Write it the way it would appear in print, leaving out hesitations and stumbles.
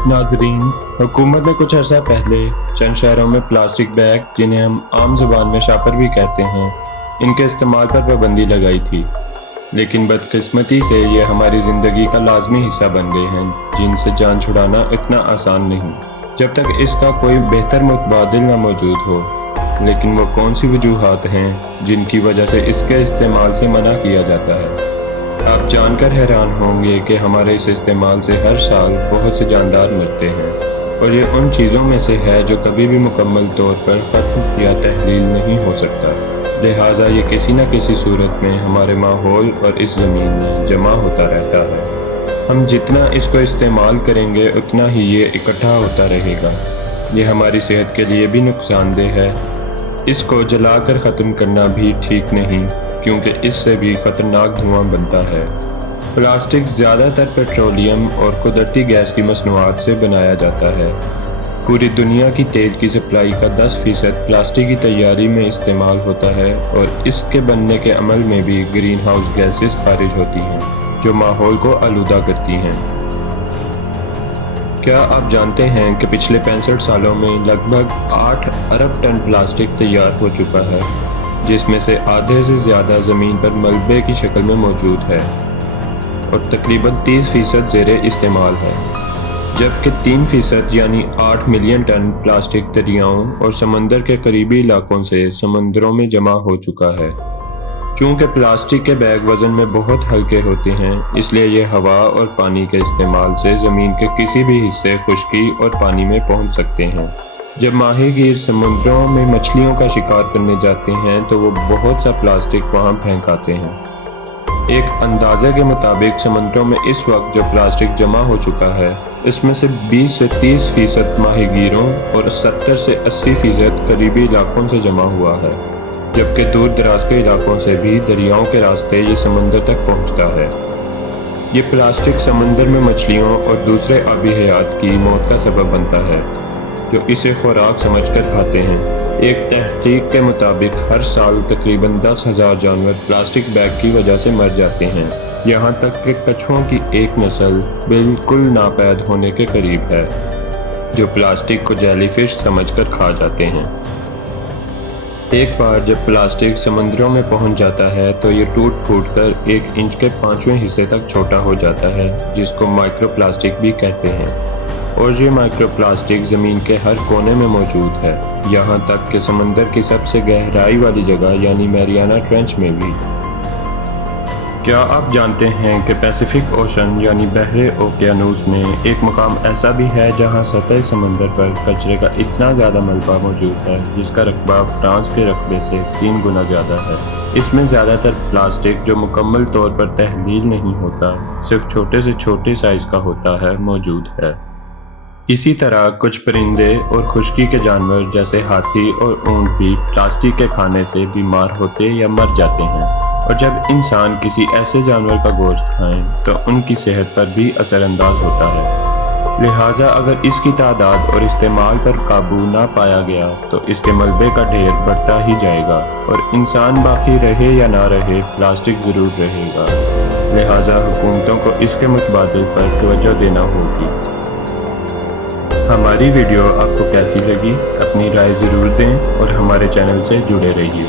नाजरीन, हुकूमत ने कुछ अर्सा पहले चंद शहरों में प्लास्टिक बैग, जिन्हें हम आम जुबान में शापर भी कहते हैं, इनके इस्तेमाल पर पाबंदी लगाई थी। लेकिन बदकिस्मती से ये हमारी ज़िंदगी का लाजमी हिस्सा बन गए हैं, जिनसे जान छुड़ाना इतना आसान नहीं जब तक इसका कोई बेहतर मुतबादिल न मौजूद हो। लेकिन वो कौन सी वजूहात हैं जिनकी वजह से इसके इस्तेमाल से मना किया जाता है? आप जानकर हैरान होंगे कि हमारे इस इस्तेमाल से हर साल बहुत से जानदार मरते हैं, और ये उन चीज़ों में से है जो कभी भी मुकम्मल तौर पर ख़त्म या तहलील नहीं हो सकता। लिहाजा ये किसी न किसी सूरत में हमारे माहौल और इस ज़मीन में जमा होता रहता है। हम जितना इसको इस्तेमाल करेंगे उतना ही ये इकट्ठा होता रहेगा। ये हमारी सेहत के लिए भी नुकसानदेह है। इसको जलाकर ख़त्म करना भी ठीक नहीं, क्योंकि इससे भी ख़तरनाक धुआं बनता है। प्लास्टिक ज़्यादातर पेट्रोलियम और कुदरती गैस की मसनूआत से बनाया जाता है। पूरी दुनिया की तेल की सप्लाई का 10% प्लास्टिक की तैयारी में इस्तेमाल होता है, और इसके बनने के अमल में भी ग्रीन हाउस गैसेस खारिज होती हैं, जो माहौल को आलूदा करती हैं। क्या आप जानते हैं कि पिछले 65 सालों में लगभग 8 अरब टन प्लास्टिक तैयार हो चुका है, जिसमें से आधे से ज़्यादा ज़मीन पर मलबे की शक्ल में मौजूद है और तकरीबन 30% ज़ेरे इस्तेमाल है, जबकि 3% यानी 8 मिलियन टन प्लास्टिक दरियाओं और समंदर के करीबी इलाकों से समंदरों में जमा हो चुका है। चूँकि प्लास्टिक के बैग वज़न में बहुत हल्के होते हैं, इसलिए ये हवा और पानी के इस्तेमाल से ज़मीन के किसी भी हिस्से खुश्की और पानी में पहुँच सकते हैं। जब माहीगीर समुद्रों में मछलियों का शिकार करने जाते हैं तो वो बहुत सा प्लास्टिक वहाँ फेंक आते हैं। एक अंदाजे के मुताबिक समुद्रों में इस वक्त जो प्लास्टिक जमा हो चुका है, इसमें से 20 से 30% माहीगीरों और 70 से 80% करीबी इलाकों से जमा हुआ है, जबकि दूर दराज के इलाकों से भी दरियाओं के रास्ते ये समंदर तक पहुँचता है। ये प्लास्टिक समंदर में मछलियों और दूसरे आबी हयात की मौत का सबब बनता है, जो इसे खुराक समझकर खाते हैं। एक तहकीक के मुताबिक हर साल तकरीबन 10,000 जानवर प्लास्टिक बैग की वजह से मर जाते हैं। यहाँ तक कि कछुओं की एक नस्ल बिल्कुल नापैद होने के करीब है, जो प्लास्टिक को जेलीफिश समझकर खा जाते हैं। एक बार जब प्लास्टिक समंदरों में पहुँच जाता है तो ये टूट फूट कर 1 इंच के 5वें हिस्से तक छोटा हो जाता है, जिसको माइक्रो प्लास्टिक भी कहते हैं। और ये माइक्रो प्लास्टिक ज़मीन के हर कोने में मौजूद है, यहाँ तक कि समंदर की सबसे गहराई वाली जगह यानी मैरियाना ट्रेंच में भी। क्या आप जानते हैं कि पैसिफिक ओशन यानी बहरे ओकियानूस में एक मुकाम ऐसा भी है जहाँ सतह समंदर पर कचरे का इतना ज़्यादा मलबा मौजूद है, जिसका रकबा फ्रांस के रकबे से 3 गुना ज़्यादा है। इसमें ज़्यादातर प्लास्टिक, जो मुकम्मल तौर पर तहलील नहीं होता, सिर्फ छोटे से छोटे साइज़ का होता है, मौजूद है। इसी तरह कुछ परिंदे और खुश्की के जानवर जैसे हाथी और ऊंट भी प्लास्टिक के खाने से बीमार होते या मर जाते हैं, और जब इंसान किसी ऐसे जानवर का गोश्त खाएं तो उनकी सेहत पर भी असरअंदाज होता है। लिहाजा अगर इसकी तादाद और इस्तेमाल पर काबू ना पाया गया तो इसके मलबे का ढेर बढ़ता ही जाएगा, और इंसान बाकी रहे या ना रहे, प्लास्टिक ज़रूर रहेगा। लिहाजा हुकूमतों को इसके मुतबादिल पर तवज्जो देना होगी। हमारी वीडियो आपको कैसी लगी? अपनी राय ज़रूर दें और हमारे चैनल से जुड़े रहिए।